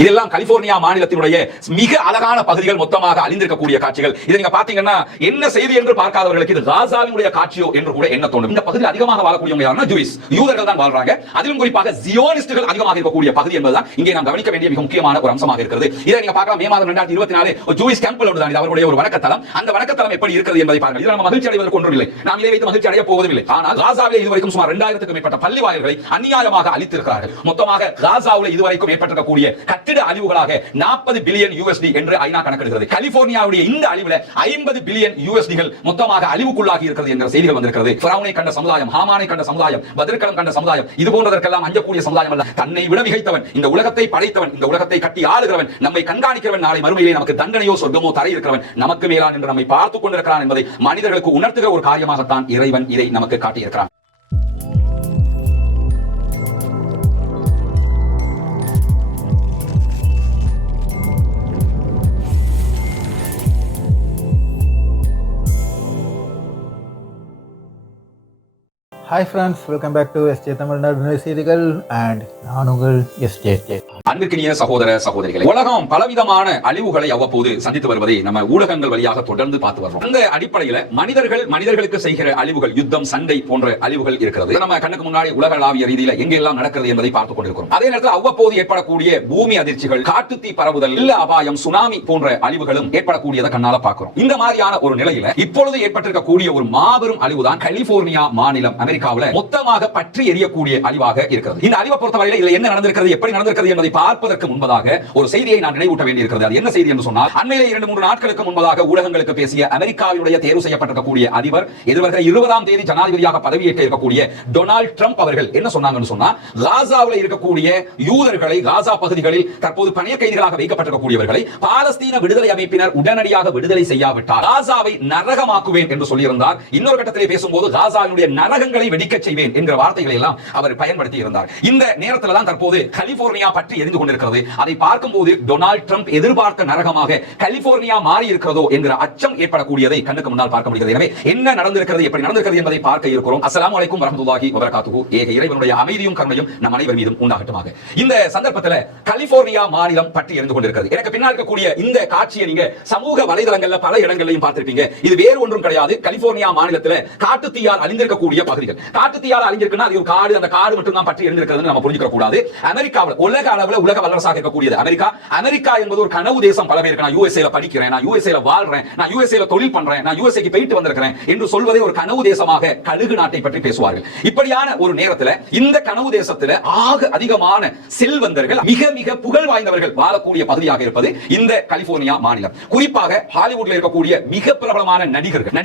இதெல்லாம் கலிபோர்னியா மாநிலத்தினுடைய மிக அழகான பகுதிகள் மொத்தமாக அழிந்திருக்கக்கூடிய காட்சிகள். இதை நீங்க பாத்தீங்கன்னா என்ன செய்தி என்று பார்க்காதவர்களுக்கு இது காசாவினுடைய காட்சியோ என்று கூட என்ன தோணும். இந்த பகுதியில் அதிகமாக வாழக்கூடியவங்க யாருன்னா ஜூயிஸ், யூதர்கள் தான் வாழ்றாங்க. அதிலும் குறிப்பாக ஜியோனிஸ்டுகள் அதிகமாக இருக்கக்கூடிய பகுதி என்பதுதான் இங்கே நாம் கவனிக்க வேண்டிய மிக முக்கியமான ஒரு அம்சமாக இருக்கிறது. இதை நீங்க பார்க்கலாம். மே மாதம் 2024 ஒரு ஜூயிஸ் கேம்பில் உள்ளது. அவருடைய ஒரு வணக்கத்தலம். அந்த வணக்கத்தலம் எப்படி இருக்கிறது என்பதை பாருங்கள். இதில் நம்ம மகிழ்ச்சி அடைவதற்கு ஒன்றும் இல்லை. நாம் இதை வைத்து மகிழ்ச்சி அடைய போவதும் இல்லை. ஆனால் காசாவிலே இதுவரைக்கும் சுமார் 2000க்கும் மேற்பட்ட பள்ளி வாயில்களை அநியாயமாக அழித்திருக்கிறார்கள். மொத்தமாக காசாவில் இதுவரைக்கும் ஏற்பட்டிருக்கக்கூடிய கட்டிட அழிவுகளாக 40 பில்லியன் USD என்று ஐநா கணக்கெடுக்கிறது. கலிபோர்னியாவுடைய இந்த அழிவுல 50 பில்லியன் USDகள் மொத்தமாக அழிவுக்குள்ளாகி இருக்கிறது என்ற செய்திகள் வந்திருக்கிறது. ஃபிரௌனை கண்ட சமுதாயம், ஹாமானை கண்ட சமுதாயம், பத்ர்கலம் கண்ட சமுதாயம், இது போன்றதற்கெல்லாம் அஞ்சக்கூடிய சமுதாயம் அல்ல. தன்னை விட மிகைத்தவன், இந்த உலகத்தை படைத்தவன், இந்த உலகத்தை கட்டி ஆளுகிறவன், நம்மை கண்காணிக்கிறவன், நாளை மறுமையிலே நமக்கு தண்டனையோ சொர்க்கமோ தர இருக்கிறவன், நமக்கு மேலான் என்று நம்மை பார்த்துக் கொண்டிருக்கிறான் என்பதை மனிதர்களுக்கு உணர்த்துகிற ஒரு காரியமாகத்தான் இறைவன் இதை நமக்கு காட்டியிருக்கிறான். Hi friends, welcome back to SJ Tamil Nadu செய்திகள் and நான் உங்கள் SJ. அன்பிற்கினிய சகோதர சகோதரிகளே, உலகம் பலவிதமான அழிவுகளை அவ்வப்போது சந்தித்து வருவதை நம்ம ஊடகங்கள் வழியாக தொடர்ந்து பார்த்து வருவோம். அந்த அடிப்படையில் மனிதர்களுக்கு செய்கிற அழிவுகள், யுத்தம், சண்டை போன்ற அழிவுகள் இருக்கிறது. நம்ம கண்ணுக்கு முன்னாடி உலகளாவிய ரீதியில எங்கெல்லாம் நடக்கிறது என்பதை பார்த்துக் கொண்டிருக்கிறோம். அதே நேரத்தில் அவ்வப்போது ஏற்படக்கூடிய பூமி அதிர்ச்சிகள், காட்டுத்தீ பரவுதல், இல்ல அபாயம், சுனாமி போன்ற அழிவுகளும் ஏற்படக்கூடியதை கண்ணால பார்க்கிறோம். இந்த மாதிரியான ஒரு நிலையில இப்பொழுது ஏற்பட்டிருக்கக்கூடிய ஒரு மாபெரும் அழிவுதான் கலிபோர்னியா மாநிலம் அமெரிக்காவில் மொத்தமாக பற்றி எரியக்கூடிய அழிவாக இருக்கிறது. இந்த அழிவை பொறுத்தவரையில் இதுல என்ன நடந்திருக்கிறது, எப்படி நடந்திருக்கிறது என்பதை பார்ப்பதற்கு முன்பதாக ஒரு செய்தியை நான் நினைவூட்ட வேண்டியிருக்கிறது. அது என்ன செய்தி என்று சொன்னால், அண்மையிலே 2-3 நாட்களுக்கு முன்பதாக ஊடகங்களுக்கு பேசிய அமெரிக்காவினுடைய தேர்வு செய்யப்பட்டிருக்கக்கூடிய அதிபர், எதிர்வருகிற 20ஆம் தேதி ஜனாதிபதியாக பதவியேற்க இருக்கக்கூடிய டொனால்ட் ட்ரம்ப் அவர்கள் என்ன சொன்னாங்கன்னு சொன்னா, காசாவில் இருக்கக்கூடிய யூதர்களை, காசா பகுதிகளில் தற்போது பணைய கைதிகளாக வைக்கப்பட்டிருக்கக்கூடியவர்களை பாலஸ்தீன விடுதலை அமைப்பினர் உடனடியாக விடுதலை செய்யாவிட்டால் காசாவை நரகமாக்குவேன் என்று சொல்லியிருந்தார். இன்னொரு கட்டத்திலே பேசும்போது காசாவினுடைய நரகங்களை வெடிக்க செய்வேன் என்கிற வார்த்தைகளை எல்லாம் அவர் பயன்படுத்தி இருந்தார். இந்த நேரத்தில் தான் தற்போது கலிபோர்னியா பற்றி எரிந்து கொண்டிருக்கிறது. அதை பார்க்கும்போது டொனால்ட் ட்ரம்ப் எதிர்பார்த்த நரகமாக கலிபோர்னியா மாறி இருக்கிறதோ என்கிற அச்சம் ஏற்படக்கூடியதை கண்ணுக்கு முன்னால் பார்க்க முடிகிறது. எனவே என்ன நடந்திருக்கிறது, எப்படி நடந்திருக்கிறது என்பதை பார்க்க இருக்கிறோம். அஸ்ஸலாமு அலைக்கும் வரஹ்மத்துல்லாஹி வபரகாத்துஹு. ஏக இறைவனுடைய அமைதியும் கருணையும் நம் அனைவர் மீதும் உண்டாகட்டுமாக. இந்த சந்தர்ப்பத்தில் கலிபோர்னியா மாநிலம் பற்றி எரிந்து கொண்டிருக்கிறது. எனக்கு பின்னால் இருக்கக்கூடிய இந்த காட்சியை நீங்க சமூக வலைதளங்கள்ல பல இடங்களையும் பார்த்திருப்பீங்க. இது வேறு ஒன்றும் கிடையாது. கலிபோர்னியா மாநிலத்தில் காட்டுத்தீயால் அழிந்திருக்கக்கூடிய பகுதிகள். காட்டுத்தீயால் அழிஞ்சிருக்குன்னா அது ஒரு காடு, அந்த காடு மட்டும் தான் பற்றி எரிந்திருக்கிறது நம்ம புரிஞ்சுக்க கூடாது. அமெரிக்காவில் உலக அளவில் உலக வல்லரசாக இருக்கக்கூடியது அமெரிக்கா என்பது ஒரு கனவு தேசம். பல பேருக்கு நான் யுஎஸ்ஏல படிக்கிறேன், நான் யுஎஸ்ஏல வாழ்றேன், நான் யுஎஸ்ஏல தொழில் பண்றேன், நான் யுஎஸ்ஏக்கு போயிட்டு வந்திருக்கிறேன் என்று சொல்வதே ஒரு கனவு தேசமாக கழுகு நாட்டை பற்றி பேசுவார்கள். இப்படியான ஒரு நேரத்தில் இந்த கனவு தேசத்தில் ஆக அதிகமான செல்வந்தர்கள், மிக மிக புகழ் வாய்ந்தவர்கள் வாழக்கூடிய பகுதியாக இருப்பது இந்த கலிபோர்னியா மாநிலம். குறிப்பாக ஹாலிவுட்ல இருக்கக்கூடிய மிக பிரபலமான நடிகர்கள்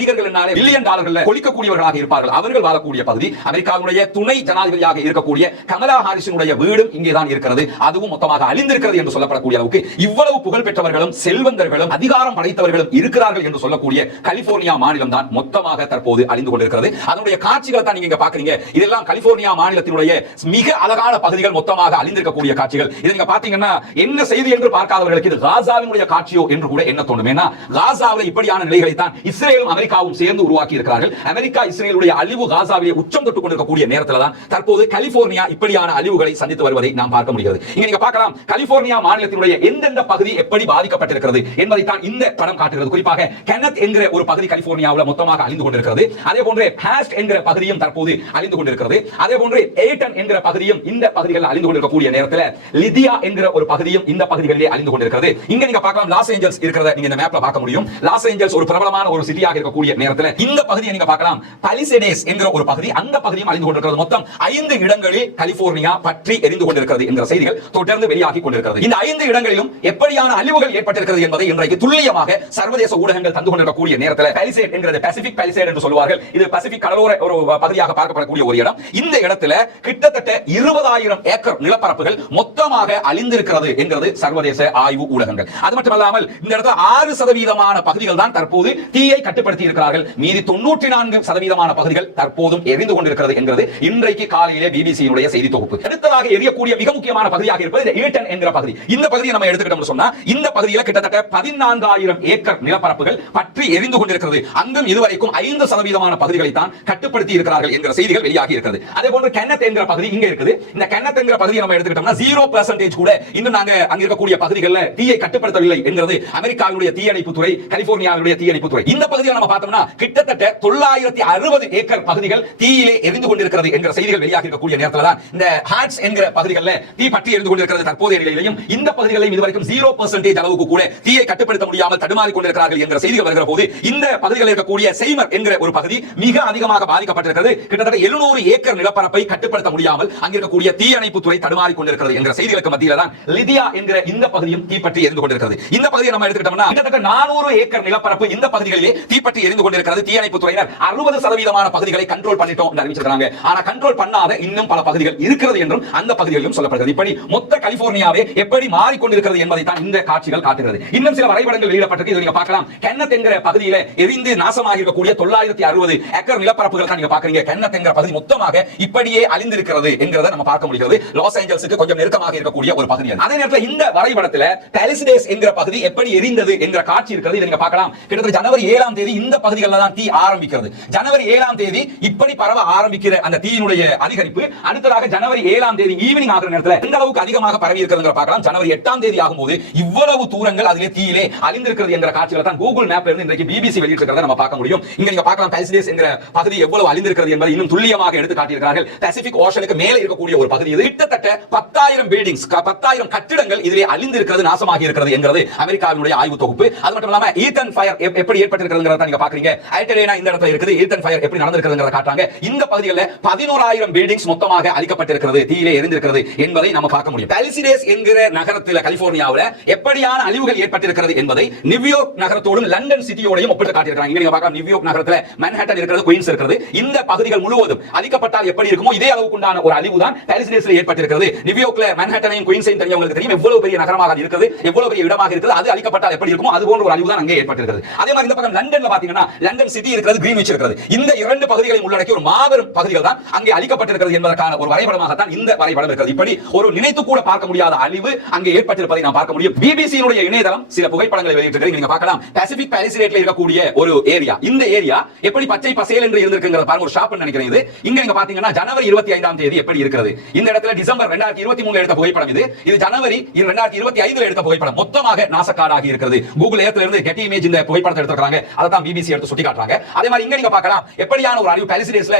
பில்லியன் டாலர்கள் கொளிக்கக்கூடியவர்களாக இருப்பார்கள். அவர்கள் வாழக்கூடிய பகுதி. அமெரிக்காவுடைய துணை ஜனாதிபதியாக இருக்கக்கூடிய கமலா ஹாரிஸினுடைய வீடும் இங்கேதான் இருக்கிறது. அதுவும் மொத்தமாக அழிந்திருக்கிறது என்று சொல்லப்படக்கூடிய அளவுக்கு இவ்வளவு புகழ் பெற்றவர்களும் செல்வந்தர்களும் அதிகாரம் படைத்தவர்களும் இருக்கிறார்கள் என்று சொல்லக்கூடிய கலிபோர்னியா மாநிலம் தான் மொத்தமாக தற்போது அழிந்து கொண்டிருக்கிறது. அதனுடைய காட்சிகள் தான் நீங்க பாக்குறீங்க. இதெல்லாம் கலிபோர்னியா மாநிலத்தினுடைய மிக அழகான பகுதிகள் மொத்தமாக அழிந்திருக்கக்கூடிய காட்சிகள். இதை நீங்க பாத்தீங்கன்னா என்ன செய்தி என்று பார்க்காதவர்களுக்கு இது காசாவினுடைய காட்சியோ என்று கூட என்ன தோணும். ஏன்னா காசாவில் இப்படியான நிலைகளை தான் இஸ்ரேலும் அமெரிக்காவும் சேர்ந்து உருவாக்கி இருக்கிறார்கள். அமெரிக்கா இஸ்ரேலுடைய அழிவு காசாவிலே உச்சம் தொட்டுக் கொண்டிருக்கக்கூடிய நேரத்தில் தான் தற்போது கலிபோர்னியா இப்படியான அழிவுகளை சந்தித்து வருவதை நாம் பார்க்க முடிகிறது. இங்க நீங்க பார்க்கலாம் கலிபோர்னியா மாநிலத்தினுடைய எந்தெந்த பகுதி எப்படி பாதிக்கப்பட்டிருக்கிறது என்பதை தான் இந்த படம் காட்டுகிறது. குறிப்பாக கென்னத் என்கிற ஒரு பகுதி கலிபோர்னியாவில் மொத்தமாக அழிந்து கொண்டிருக்கிறது. அதே போன்று ஹாஸ்ட் என்கிற பகுதியும் தற்போது அழிந்து கொண்டிருக்கிறது. அதே போன்று ஏட்டன் என்கிற பகுதியும் இந்த பகுதிகளில் அழிந்து கொண்டிருக்கக்கூடிய நேரத்தில் லிதியா என்கிற ஒரு பகுதியும் இந்த பகுதிகளிலே அழிந்து கொண்டிருக்கிறது. இங்க நீங்க பார்க்கலாம் லாஸ் ஏஞ்சல்ஸ் இருக்கிறத நீங்க இந்த மேப்ல பார்க்க முடியும். லாஸ் ஏஞ்சல்ஸ் ஒரு பிரபலமான ஒரு சிட்டியாக இருக்கக்கூடிய நேரத்தில் இந்த பகுதியை நீங்க பார்க்கலாம். பாலிசேடேஸ் என்கிற ஒரு பகுதி, அந்த பகுதியும் அழிந்து கொண்டிருக்கிறது. மொத்தம் 5 இடங்களில் கலிபோர்னியா பற்றி எரிந்து கொண்டிருக்கிறது என்கிற செய்திகள் தொடர்ந்து வெளியாகி கொண்டிருக்கிறது. இந்த 5 இடங்களிலும் எப்படியான அழிவுகள் ஏற்பட்டிருக்கிறது என்பதை இன்றைக்கு துல்லியமாக சர்வதேச ஊடகங்கள் தந்து கொண்டிருக்கக்கூடிய நேரத்தில் பாலிசேட் என்கிறது பசிபிக் பாலிசேட் என்று சொல்வார்கள். இது பசிபிக் கடலோர ஒரு பகுதியாக பார்க்கப்படக்கூடிய ஒரு இடம். இந்த இடத்துல கிட்டத்தட்ட 20,000 ஏக்கர் நிலப்பரப்புகள் மொத்தமாக அழிந்திருக்கிறது என்கிறது சர்வதேச ஆய்வு ஊடகங்கள். அது மட்டுமல்லாமல் இந்த இடத்துல 6% பகுதிகள் தான் தற்போது தீயை கட்டுப்படுத்தி இருக்கிறார்கள். மீதி 94% பகுதிகள் தற்போதும் எரிந்து கொண்டிருக்கிறது என்கிறது இன்றைக்கு காலையிலே பிபிசியினுடைய செய்தி தொகுப்பு. அடுத்ததாக எரியக்கூடிய மிக முக்கியமான பகுதியாக இருப்பது ஈட்டன் என்கிற பகுதி. இந்த பகுதியை நம்ம எடுத்துக்கிட்டோம்னு சொன்னா இந்த பகுதியில கிட்டத்தட்ட 14,000 ஏக்கர் நிலப்பரப்புகள் பற்றி எரிந்து கொண்டிருக்கிறது. அங்கும் இதுவரைக்கும் 5% பகுதிகளை தான் கட்டுப்படுத்தி இருக்கிறார்கள் என்கிற செய்திகள் வெளியாகி இருக்கிறது. அதே போன்று கென்னத் என்கிற பகுதி இங்க இருக்குது. இந்த கென்னத் என்கிற பகுதியை நம்ம எடுத்துக்கிட்டோம்னா 0% கூட இன்னும் நாங்க அங்க இருக்கக்கூடிய பகுதிகளில் தீயை கட்டுப்படுத்தவில்லை என்கிறது அமெரிக்காவுடைய தீயணைப்புத்துறை, கலிபோர்னியாவுடைய தீயணைப்புத்துறை. இந்த பகுதியை நம்ம பார்த்தோம்னா கிட்டத்தட்ட 960 ஏக்கர் பகுதிகள் தீயிலே எரிந்து கொண்டிருக்கிறது என்கிற செய்திகள் வெளியாகி இருக்கக்கூடிய நேரத்தில் தான் இந்த ஹார்ட்ஸ் என்கிற பகுதிகளில் தீ பற்றி எரிந்து கொண்டிருக்கிறது தற்போதைய நிலையிலையும். இந்த பகுதிகளையும் இதுவரைக்கும் 0% அளவுக்கு கூட தீயை கட்டுப்படுத்த முடியாமல் தடுமாறிக் கொண்டிருக்கிறார்கள் என்கிற செய்திகள் வருகிற போது இந்த பகுதிகளில் இருக்கக்கூடிய செய்மர் என்கிற ஒரு பகுதி மிக அதிகமாக பாதிக்கப்பட்டிருக்கிறது. கிட்டத்தட்ட 700 ஏக்கர் நிலப்பரப்பை கட்டுப்படுத்த முடியாமல் அங்கிருக்கக்கூடிய தீயணைப்புத்துறை தடுமாறிக் கொண்டிருக்கிறது என்கிற செய்திகளுக்கு மத்தியில் தான் லிதியா என்கிற இந்த பகுதியும் தீப்பற்றி எரிந்து கொண்டிருக்கிறது. இந்த பகுதியை நம்ம எடுத்துக்கிட்டோம்னா கிட்டத்தட்ட 400 ஏக்கர் நிலப்பரப்பு இந்த பகுதிகளிலே தீப்பற்றி எரிந்து கொண்டிருக்கிறது. தீயணைப்புத்துறையினர் 60% பகுதிகளை கண்ட்ரோல் பண்ணிட்டோம் என்று அறிவிச்சிருக்காங்க. ஆனா கண்ட்ரோல் பண்ணாத இன்னும் பல பகுதிகள் இருக்கிறது என்றும் அந்த பகுதிகளிலும் சொல்லப்படுகிறது. இப்படி மொத்த கலிபோர்னியாவே எப்படி மாறிக்கொண்டிருக்கிறது என்பதை தான் இந்த காட்சிகள் காட்டுகிறது. இன்னும் சில வரைபடங்கள் வெளியிடப்பட்டிருக்கு. இதை நீங்க பார்க்கலாம். கென்னத் என்கிற பகுதியில எரிந்து நாசமாகி இருக்கக்கூடிய 960 ஏக்கர் நிலப்பரப்புகள் தான் நீங்க பாக்குறீங்க. கென்னத் என்கிற பகுதி மொத்தமாக இப்படியே அழிந்திருக்கிறது என்கிறத நம்ம பார்க்க முடிகிறது. லாஸ் ஏஞ்சல்ஸுக்கு கொஞ்சம் நெருக்கமாக இருக்கக்கூடிய ஒரு பகுதி. அதே நேரத்தில் இந்த வரைபடத்தில் பாலிசேட்ஸ் என்கிற பகுதி எப்படி எரிந்தது என்கிற காட்சி இருக்கிறது. இதை நீங்க பார்க்கலாம். கிட்டத்தட்ட ஜனவரி 7ஆம் தேதி இந்த பகுதிகளில் தான் தீ ஆரம்பிக்கிறது. ஜனவரி 7ஆம் தேதி இப்படி பரவ ஆரம்பிக்கிற அந்த தீயினுடைய அதிகரிப்பு அடுத்ததாக ஜனவரி 7ஆம் தேதி ஈவினிங் ஆகிற நேரத்தில் எந்த அளவுக்கு அதிகமாக பரவி இருக்கிறது பார்க்கலாம். ஜனவரி 8ஆம் தேதி ஆகும்போது இவ்வளவு தூரங்கள் அதிலே தீயிலே அழிந்திருக்கிறது என்கிற காட்சிகளை தான் கூகுள் மேப்ல இருந்து இன்றைக்கு பிபிசி வெளியிட்டிருக்கிறத நம்ம பார்க்க முடியும். இங்க நீங்க பார்க்கலாம் பாலிசேட்ஸ் என்கிற பகுதி எவ்வளவு அழிந்திருக்கிறது என்பதை இன்னும் துல்லியமாக எடுத்து காட்டியிருக்கிறார்கள். பசிபிக் ஓஷனுக்கு மேலே இருக்கக்கூடிய ஒரு பகுதி. இது கிட்டத்தட்ட 10,000 பில்டிங்ஸ், 10,000 கட்டிடங்கள் இதிலே அழிந்திருக்கிறது, நாசமாகி இருக்கிறது என்கிறது அமெரிக்காவினுடைய ஆய்வு தொகுப்பு. அது மட்டும் இல்லாம ஈட்டன் ஃபயர் எப்படி ஏற்பட்டிருக்கிறதுங்கறத நீங்க பாக்குறீங்க. ஐட்டரேனா இந்த இடத்துல இருக்குது. ஈட்டன் ஃபயர் எப்படி நடந்திருக்கிறதுங்கறத காட்டுறாங்க. இந்த பகுதிகளில் 11,000 பில்டிங்ஸ் மொத்தமாக அழிக்கப்பட்டிருக்கிறது, தீயிலே எரிந்திருக்கிறது என்பதை நம்ம பார்க்க முடியும். பாலிசேட்ஸ் என்கிற நகரத்தில் கலிபோர்னியாவில் எப்படியான அழிவுகள் ஏற்பட்டிருக்கிறது என்பதை நியூயார்க் நகரத்தோடும் லண்டன் சிட்டியோடையும் ஒப்பிட்டு காட்டியிருக்காங்க. இங்க நீங்க பார்க்கலாம். நியூயார்க் நகரத்தில் மன்ஹாட்டன் இருக்கிறது, குயின்ஸ் இருக்கிறது. இந்த பகுதிகள் முழுவதும் அழிக்கப்பட்டால் எப்படி இருக்குமோ இதே அளவுக்குண்டான ஒரு அழிவு தான் பாலிசேட்ஸ்ல ஏற்பட்டிருக்கிறது. நியூயார்க்ல மன்ஹாட்டனையும் குயின்ஸையும் தெரியும், உங்களுக்கு தெரியும் எவ்வளவு பெரிய நகரமாக இருக்குது, எவ்வளவு பெரிய இடமாக இருக்குது. அது அழிக்கப்பட்டால் எப்படி இருக்குமோ அது போன்ற ஒரு அழிவு தான் அங்கே ஏற்பட்டிருக்கிறது. அதே மாதிரி இந்த பக்கம் லண்டன்ல பாத்தீங்கன்னா லண்டன் சிட்டி இருக்கிறது, கிரீன்விச் இருக்கிறது. இந்த இரண்டு பகுதிகளையும் உள்ளடக்கிய ஒரு மாபெரும் பகுதிகள் தான் அங்கே அழிக்கப்பட்டிருக்கிறது என்பதற்கான ஒரு வரைபடமாக தான் இந்த வரைபடம் இருக்கிறது. இப்படி ஒரு நினைத்து கூட பார்க்க முடியாத அழிவு அங்கே ஏற்பட்டிருப்பதை நாம் பார்க்க முடியும். பிபிசியினுடைய இணையதளம் சில புகைப்படங்களை வெளியிட்டிருக்கிறது. நீங்க பார்க்கலாம். பசிபிக் பாலிசேட்ல இருக்கக்கூடிய ஒரு ஏரியா. இந்த ஏரியா எப்படி பச்சை பசேல் என்று இருந்திருக்குங்கிறத பாருங்க. ஒரு ஷாப்னு நினைக்கிறேன் இது. இங்க நீங்க பாத்தீங்கன்னா ஜனவரி 25ஆம் தேதி எப்படி இருக்கிறது. இந்த இடத்துல டிசம்பர் 2023 எடுத்த புகைப்படம் இது. இது ஜனவரி 2025 எடுத்த புகைப்படம். மொத்தமாக நாசக்காடாகி இருக்கிறது. கூகுள் எர்த்ல இருந்து கெட்டி இமேஜ் இந்த புகைப்படத்தை எடுத்துறாங்க. அத தான் பிபிசி எடுத்து சுட்டி காட்டுறாங்க. அதே மாதிரி இங்க நீங்க பார்க்கலாம் எப்படியான ஒரு அழிவு பாலிசேட்ஸ்ல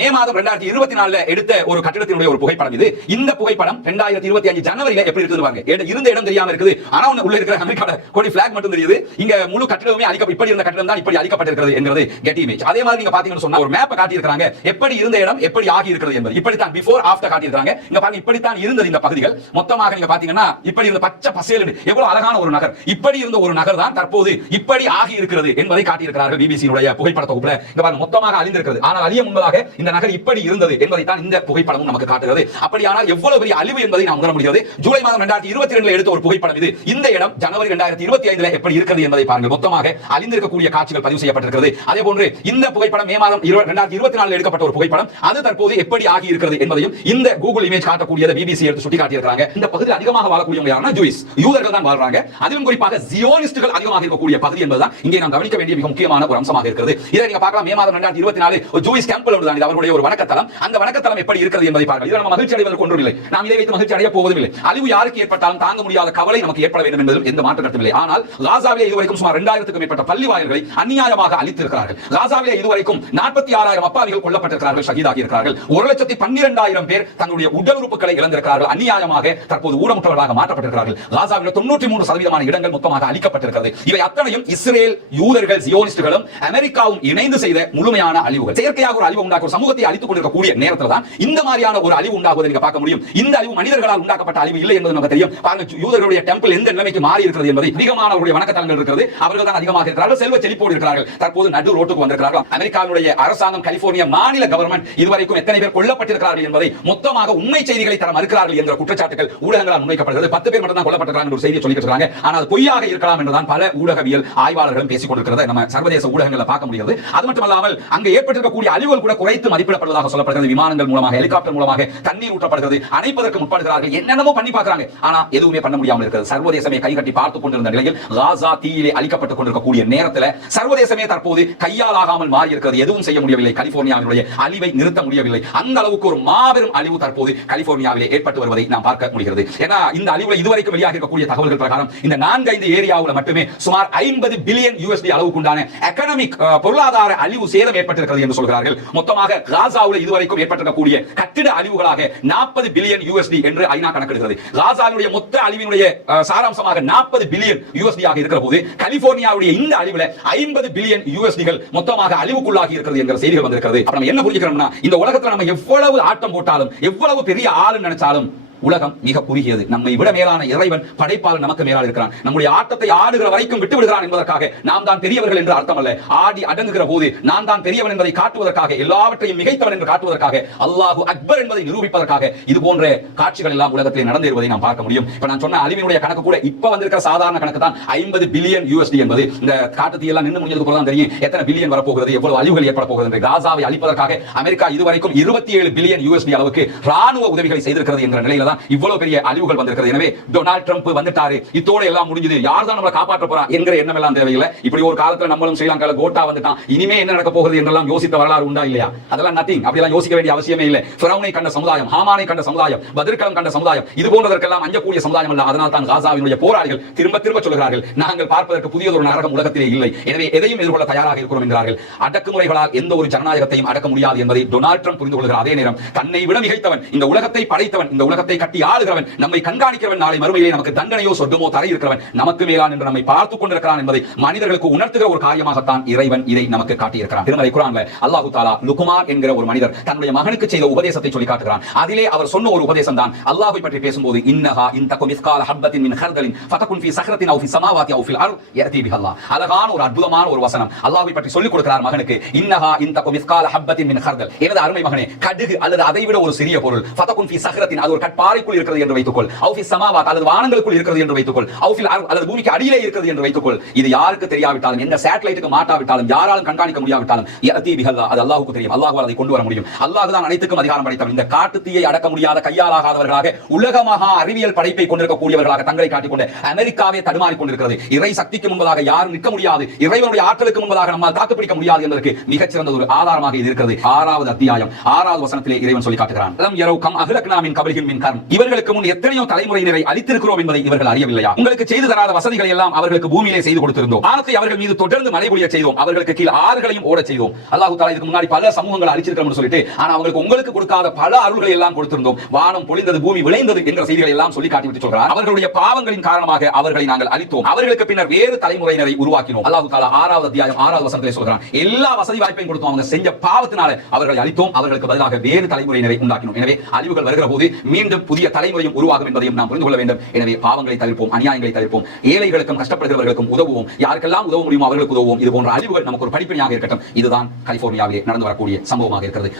மே மாதம் 2024ல எடுத்த ஒரு கட்டிடத்தினுடைய ஒரு புகைப்படம் இது. இந்த புகைப்படம் 2025 ஜனவரியில எப்படி இருக்குது பாருங்க. இருந்த இடம் தெரியாம இருக்குது. ஆனா உள்ள இருக்கிற அமெரிக்காவோட கொடி பிளாக் மட்டும் தெரியுது. இங்க முழு கட்டிடமே இப்படி இருந்த கட்டிடம் தான் இப்படி அழிக்கப்பட்டிருக்கிறது என்கிறது கெட்டி இமேஜ். அதே மாதிரி நீங்க பாத்தீங்கன்னு சொன்னா ஒரு மேப் காட்டி இருக்காங்க. எப்படி இருந்த இடம் எப்படி ஆகி இருக்கிறது என்பது. இப்படி தான் பிஃபோர் ஆஃப்டர் காட்டி இருக்காங்க. இங்க பாருங்க இப்படி தான் இருந்தது இந்த பகுதிகள். மொத்தமாக நீங்க பாத்தீங்கன்னா இப்படி இருந்த பச்சை பசேல் எவ்வளவு அழகான ஒரு நகர். இப்படி இருந்த ஒரு நகர் தான் தற்போது இப்படி ஆகி இருக்கிறது என்பதை காட்டி இருக்கிறார்கள் பிபிசியினுடைய புகைப்பட தொகுப்புல. இங்க பாருங்க மொத்தமாக அழிந்திருக்கிறது. ஆனால் அழிய முன்பதாக இந்த நகர் இப்படி இருந்தது என்பதை தான் இந்த புகைப்படமும் நமக்கு காட்டுகிறது. அப்படியானால் எவ்வளவு பெரிய அழிவு என்பதை நாம் உணர முடிகிறது. ஜூலை மாதம் 2022 எடுத்த ஒரு புகைப்படம் இது. இந்த இடம் ஜனவரி 2025 எப்படி இருக்கிறது என்பதை பாருங்கள். மொத்தமாக அழிந்திருக்கக்கூடிய காட்சிகள் பதிவு செய்யப்பட்டிருக்கிறது. அதே போன்று இந்த புகைப்படம் மே மாதம் 2024 எடுக்கப்பட்ட ஒரு புகைப்படம். அது தற்போது எப்படி ஆகி இருக்கிறது என்பதையும் இந்த கூகுள் இமேஜ் காட்டக்கூடியது பிபிசி எடுத்து சுட்டி காட்டியிருக்காங்க. இந்த பகுதியில் அதிகமாக வாழக்கூடியவங்க யாருன்னா ஜூயிஸ், யூதர்கள் தான் வாழ்றாங்க. அதிலும் குறிப்பாக ஜியோனிஸ்டுகள் அதிகமாக இருக்கக்கூடிய பகுதி என்பதுதான் இங்கே நாம் கவனிக்க வேண்டிய மிக முக்கியமான ஒரு அம்சமாக இருக்கிறது. இதை நீங்க பார்க்கலாம். மே மாதம் 2024 ஒரு ஜூயிஸ் டெம்பிள் உள்ளது. இது அவர்களுடைய ஒரு வணக்கத்தலம். அந்த வணக்கத்தலம் எப்படி இருக்கிறது என்பதை பாருங்கள். இதை நம்ம மகிழ்ச்சி அடைவதற்கு ஒன்றும் இல்லை. நாம் இதை வைத்து மகிழ்ச்சி அடைய போவதும் இல்லை. அழிவு யாருக்கு ஏற்பட்டாலும் தாங்க முடியாத கவலை நமக்கு ஏற்பட வேண்டும் என்பதில் எந்த மாற்று கருத்தும் இல்லை. ஆனால் காசாவிலே இதுவரைக்கும் சுமார் 2000க்கும் மேற்பட்ட பள்ளி வாயில்களை அநியாயமாக அழித்திருக்கிறார்கள். காசாவிலே இதுவரைக்கும் 46,000 அப்பாவிகள் கொல்லப்பட்டிருக்கிறார்கள், ஷஹீதாகி இருக்கிறார்கள். 1,12,000 பேர் தங்களுடைய உடல் உறுப்புகளை இழந்திருக்கிறார்கள். அநியாயமாக தற்போது ஊனமுற்றவர்களாக மாற்றப்பட்டிருக்கிறார்கள். காசாவிலே 93% இடங்கள் மொத்தமாக அழிக்கப்பட்டிருக்கிறது. இவை அத்தனையும் இஸ்ரேல், யூதர்கள், ஜியோனிஸ்டுகளும் அமெரிக்காவும் இணைந்து செய்த முழுமையான அழிவுகள். செயற்கையாக ஒரு அழிவு உண்டாக்க ஒரு சமூகத்தை அழித்துக் கொண்டிருக்கக்கூடிய நேரத்தில் தான் இந்த மாதிரியான ஒரு அழிவு உண்டாகுவதை நீங்க பார்க்க முடியும். இந்த அழிவு மனிதர்களால் உண்டாக்கப்பட்ட அழிவு இல்லை என்பது நமக்கு தெரியும். பாருங்க யூதர்களுடைய டெம்பிள் எந்த நிலைமைக்கு மாறி இருக்கிறது என்பதை. அதிகமானவருடைய வணக்கத்தலங்கள் இருக்கிறது. அவர்கள் தான் அதிகமாக இருக்கிறார்கள். செல்வ செழிப்போடு இருக்கிறார்கள். தற்போது நடு ரோட்டுக்கு வந்திருக்கிறார்கள். அமெரிக்காவுடைய அரசாங்கம், கலிபோர்னியா மாநில கவர்மெண்ட் இதுவரைக்கும் எத்தனை பேர் கொல்லப்பட்டிருக்கிறார்கள் என்பதை மொத்தமாக உண்மை செய்திகளை தர மறுக்கிறார்கள் என்ற குற்றச்சாட்டுகள் ஊடகங்களால் முன்வைக்கப்படுகிறது. 10 பேர் மட்டும் தான் கொல்லப்பட்டிருக்கிறார்கள் என்ற ஒரு செய்தியை சொல்லிட்டு இருக்காங்க. ஆனால் அது பொய்யாக இருக்கலாம் என்றுதான் பல ஊடகவியல் ஆய்வாளர்களும் பேசிக் கொண்டிருக்கிறதை நம்ம சர்வதேச ஊடகங்களில் பார்க்க முடிகிறது. அது மட்டுமல்லாமல் அங்கே ஏற்பட்டிருக்கக்கூடிய அழிவுகள் கூட குறைத்து மதிப்பிடப்படுவதாக சொல்லப்படுகிறது. விமானங்கள் மூலமாக, ஹெலிகாப்டர் மூலமாக தண்ணீர் ஊற்றப்படுகிறது. அணைப்பதற்கு முற்படுகிறார்கள். பார்க்கிறார்கள், என்னென்னமோ பண்ணி பார்க்கறாங்க, ஆனா எதுவுமே பண்ண முடியாமல் இருக்கிறது. சர்வதேசமே கைகட்டி பார்த்துக் கொண்டிருந்த நிலையில் காசா தீயிலே அழிக்கப்பட்டுக் கொண்டிருக்கக்கூடிய நேரத்தில் சர்வதேசமே தற்போது கையால் ஆகாமல் மாறி இருக்கிறது. எதுவும் செய்ய முடியவில்லை. கலிபோர்னியாவினுடைய அழிவை நிறுத்த முடியவில்லை. அந்த அளவுக்கு ஒரு மாபெரும் அழிவு தற்போது கலிபோர்னியாவிலே ஏற்பட்டு வருவதை நாம் பார்க்க முடிகிறது. ஏன்னா இந்த அழிவுல இதுவரைக்கும் வெளியாக இருக்கக்கூடிய தகவல்கள் பிரகாரம் இந்த 4-5 ஏரியாவுல மட்டுமே சுமார் 50 பில்லியன் USD அளவுக்குண்டான எகனாமிக் பொருளாதார அழிவு சேதம் ஏற்பட்டிருக்கிறது என்று சொல்கிறார்கள். மொத்தமாக காசாவுல இதுவரைக்கும் ஏற்பட்டிருக்கக்கூடிய கட்டிட அழிவுகளாக 40 பில்லியன் USD என்று ஐநா கணக்கெடுக்கிறது. காசாவினுடைய மொத்த அழிவினுடைய சாராம்சமாக 40 பில்லியன் USD ஆக இருக்கிற போது கலிபோர்னியாவுடைய இந்த அழிவுல 50 பில்லியன் USDகள் மொத்தமாக அழிவுக்குள்ளாகி இருக்கிறது என்கிற செய்திகள் வந்திருக்கிறது. அப்ப நம்ம என்ன புரிஞ்சுக்கிறோம்னா, இந்த உலகத்துல நம்ம எவ்வளவு ஆட்டம் போட்டாலும் எவ்வளவு பெரிய ஆளு நினைச்சாலும் உலகம் மிக குறுகியது. நம்மை விட மேலான இறைவன் படைப்பாளர் நமக்கு மேலாக இருக்கிறான். நம்முடைய ஆட்டத்தை ஆடுகிற வரைக்கும் விட்டு விடுகிறான் என்பதற்காக நாம் தான் பெரியவர்கள் என்று அர்த்தம் அல்ல. ஆடி அடங்குகிற போது நான் தான் பெரியவன் என்பதை காட்டுவதற்காக, எல்லாவற்றையும் மிகைத்தவன் என்று காட்டுவதற்காக, அல்லாஹு அக்பர் என்பதை நிரூபிப்பதற்காக இது போன்ற காட்சிகள் எல்லாம் உலகத்தில் நடந்தேறுவதை நாம் பார்க்க முடியும். இப்ப நான் சொன்ன அழிவினுடைய கணக்கு கூட இப்ப வந்திருக்கிற சாதாரண கணக்கு தான் 50 பில்லியன் USD என்பது. இந்த காட்டுத்தீ எல்லாம் நின்று முடிஞ்சதுக்கு அப்புறம் தான் தெரியும் எத்தனை பில்லியன் வரப்போகிறது, எவ்வளவு அழிவுகள் ஏற்பட போகிறது என்று. காசாவை அழிப்பதற்காக அமெரிக்கா இதுவரைக்கும் 27 பில்லியன் USD அளவுக்கு ராணுவ உதவிகளை செய்திருக்கிறது என்கிற நிலையில தான் இவ்வளவு பெரிய அழிவுகள் வந்திருக்கிறது. எனவே டொனால்ட் ட்ரம்ப் வந்துட்டாரு, இதோட எல்லாம் முடிஞ்சது, யார் தான் நம்மளை காப்பாற்ற போறா என்கிற எண்ணம் எல்லாம் தேவையில்லை. இப்படி ஒரு காலத்துல நம்மளும் ஸ்ரீலங்கால கோட்டா வந்துட்டான், இனிமே என்ன நடக்க போகிறது என்றெல்லாம் யோசித்த வரலாறு உண்டா இல்லையா? அதெல்லாம் நத்திங். அப்படி எல்லாம் யோசிக்க வேண்டிய அவசியமே இல்லை. ஃபிரௌனை கண்ட சமுதாயம், ஹாமானை கண்ட சமுதாயம், பத்ர்கலம் கண்ட சமுதாயம், இது போன்றதற்கெல்லாம் அஞ்சக்கூடிய சமுதாயம் அல்ல. அதனால் தான் காசாவினுடைய போராளிகள் திரும்ப திரும்ப சொல்கிறார்கள், நாங்கள் பார்ப்பதற்கு புதியதொரு நரகம் உலகத்திலே இல்லை, எனவே எதையும் எதிர்கொள்ள தயாராக இருக்கிறோம் என்கிறார்கள். அடக்குமுறைகளால் எந்த ஒரு ஜனநாயகத்தையும் அடக்க முடியாது என்பதை டொனால்ட் ட்ரம்ப் புரிந்து கொள்கிறார். அதே நேரம் தன்னை விட மிகைத்தவன், இந்த உலகத்தை படைத்தவன், இந்த உலகத்தை கட்டி ஆளுகிறவன், நம்மை கண்காணிக்கிறவன், நாளை மறுமையிலே நமக்கு தண்டனையோ சொர்க்கமோ தர இருக்கிறவன், நமக்கு மேலான் என்று நம்மை பார்த்துக் கொண்டிருக்கிறான் என்பதை மனிதர்களுக்கு உணர்த்துகிற ஒரு காரியமாகத்தான் இறைவன் இதை நமக்கு காட்டியிருக்கிறான். திருமலை குர்ஆன்ல அல்லாஹ் தஆலா லுக்மான் என்கிற ஒரு மனிதர் தன்னுடைய மகனுக்கு செய்த உபதேசத்தை சொல்லி காட்டுகிறான். அதிலே அவர் சொன்ன ஒரு உபதேசம் தான் அல்லாஹ்வை பற்றி பேசும்போது, இன்னஹா இன் தகும் மிஸ்கால ஹப்பத்தின் மின் ஹர்தலின் ஃபதகுன் ஃபீ ஸஹ்ரத்தின் அவ் ஃபீ ஸமாவாத்தி அவ் ஃபில் அர்த் யஅதி பிஹல்லாஹ். அழகான ஒரு அற்புதமான ஒரு வசனம் அல்லாஹ்வை பற்றி சொல்லிக் கொடுக்கிறார் மகனுக்கு. இன்னஹா இன் தகும் மிஸ்கால ஹப்பத்தின் மின் ஹர்தல், எனது அருமை மகனே, கடுகு அல்லது அதைவிட ஒரு சிறிய பொருள், ஃபதகுன் ஃபீ ஸஹ்ரத்தின், அது ஒரு கற்பாறைக்குள் இருக்கிறது என்று வைத்துக்கொள், அவ் ஃபீ ஸமாவாத், அல்லது வானங்களுக்குள் இருக்கிறது என்று வைத்துக்கொள், அவ் ஃபில் அர்த், அல்லது பூமிக்கு அடியிலே இருக்கிறது என்று வைத்துக்கொள். இது யாருக்கு தெரியாவிட்டாலும், எந்த சேட்டலைட்டுக்கு மாட்டாவிட்டாலும், யாராலும் கண்காணிக்க முடியாவிட்டாலும் யஅதி பிஹல்லாஹ், அது அல்லாஹ்வுக்கு தெரியும். அல்லாஹ்வால் அதை கொண்டு வர முடியும். அல்லாஹ் தான் அனைத்துக்கும் அதிகாரம் படைத்தவன். இந்த காட்டுத்தீயை அடக்க முடியாத, கையாலாகாதவர்களாக, உலக மகா அறிவியல் படைப்பை கொண்டிருக்கக்கூடியவர்களாக தங்களை காட்டிக்கொண்ட அமெரிக்காவே தடுமாறிக் கொண்டிருக்கிறது. இறை சக்திக்கு முன்பதாக யாரும் நிற்க முடியாது, இறைவனுடைய ஆற்றலுக்கு முன்பதாக நம்மால் தாக்குப்பிடிக்க முடியாது என்பதற்கு மிகச்சிறந்த ஒரு ஆதாரமாக இது இருக்கிறது. 6வது அத்தியாயம் 6வது வசனத்திலே இறைவன் சொல்லி காட்டுகிறான், அலம் யரவ் கம் அஹ்லக்னா மின் கப்லிஹிம் மின் கர்ன், இவர்களுக்கு முன் எத்தனையோ தலைமுறையினரை அழித்திருக்கிறோம் என்பதை இவர்கள் அறியவில்லையா? உங்களுக்கு செய்து தராத வசதிகளை எல்லாம் அவர்களுக்கு பூமியிலே செய்து கொடுத்திருந்தோம். வானத்தை அவர்கள் மீது தொடர்ந்து மழை பொழிய செய்தோம், அவர்களுக்கு கீழ் ஆறுகளையும் ஓட செய்தோம். அல்லாஹ் தஆலா இதுக்கு முன்னாடி பல சமூகங்களை அழிச்சிருக்கிறோம்னு சொல்லிட்டு, ஆனா உங்களுக்கு கொடுக்காத பல அருள்களை எல்லாம் கொடுத்திருந்தோம், வானம் பொழிந்தது, பூமி விளைந்தது என்ற செய்திகளை எல்லாம் சொல்லி காட்டி விட்டு சொல்றார். அவர்களுடைய பாவங்களின் காரணமாக அவர்களை நாங்கள் அழித்தோம், அவர்களுக்கு பின்னர் வேறு தலைமுறையினரை உருவாக்கினோம். அல்லாஹ் தஆலா 6வது அத்தியாயம் 6வது வசனத்திலே சொல்றான், எல்லா வசதி வாய்ப்பையும் கொடுத்தோம், அவங்க செஞ்ச பாவத்தினால அவர்களை அழித்தோம், அவர்களுக்கு பதிலாக வேறு தலைமுறையினரை உண்டாக்கினோம். எனவே அழிவுகள் வருகிற போது மீண்டும் புதிய தலைமுறையும் உருவாகும் என்பதையும் நாம் புரிந்து கொள்ள வேண்டும். எனவே பாவங்களை தவிர்ப்போம், அநியாயங்களை தவிர்ப்போம், ஏழைகளுக்கும் கஷ்டப்படுகிறவர்களுக்கும் உதவுவோம், யாருக்கெல்லாம் உதவ முடியுமோ அவர்களுக்கு உதவுவோம். இது போன்ற அழிவுகள் நமக்கு ஒரு படிப்பினையாக இருக்கட்டும். இதுதான் கலிபோர்னியாவிலே நடந்து வரக்கூடிய சம்பவமாக இருக்கிறது.